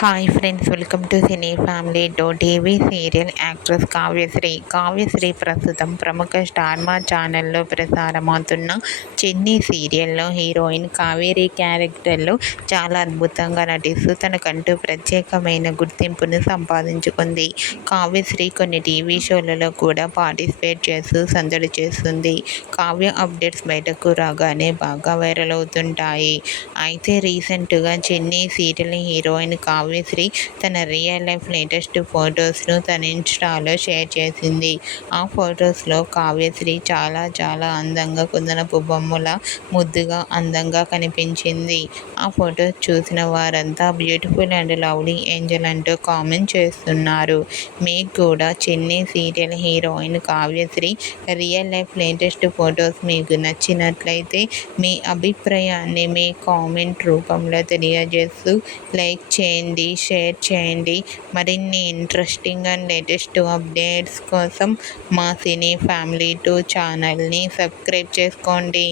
Hi friends, welcome to cine family TV serial actress Kavyasri ప్రస్తుతం ప్రముఖ star మా ఛానల్లో ప్రసారమవుతున్న చెన్నీ సీరియల్లో హీరోయిన్ కావేరి క్యారెక్టర్లో చాలా అద్భుతంగా నటిస్తూ తనకంటూ ప్రత్యేకమైన గుర్తింపును సంపాదించుకుంది. కావ్యశ్రీ కొన్ని టీవీ షోలలో కూడా పార్టిసిపేట్ చేస్తూ సందడి చేస్తుంది. కావ్య అప్డేట్స్ బయటకు రాగానే బాగా వైరల్ అవుతుంటాయి. అయితే రీసెంట్గా చెన్నీ సీరియల్ హీరోయిన్ కావ్యశ్రీ తన రియల్ లైఫ్ లేటెస్ట్ ఫొటోస్ను తన ఇన్స్టాలో షేర్ చేసింది. ఆ ఫొటోస్లో కావ్యశ్రీ చాలా చాలా అందంగా కుందనపు బొమ్మల ముద్దుగా అందంగా కనిపించింది. ఆ ఫొటోస్ చూసిన వారంతా బ్యూటిఫుల్ అండ్ లవ్లీ ఏంజల్ అంటూ కామెంట్ చేస్తున్నారు. మీకు కూడా Chinni serial heroine Kavyasri real life latest photos మీకు నచ్చినట్లయితే మీ అభిప్రాయాన్ని మీ కామెంట్ రూపంలో తెలియజేస్తూ లైక్ చేయండి, షేర్ చేయండి. మరిన్ని ఇంట్రెస్టింగ్ అండ్ లేటెస్ట్ అప్డేట్స్ కోసం మా సినీ ఫ్యామిలీ ఛానల్ని సబ్స్క్రైబ్ చేసుకోండి.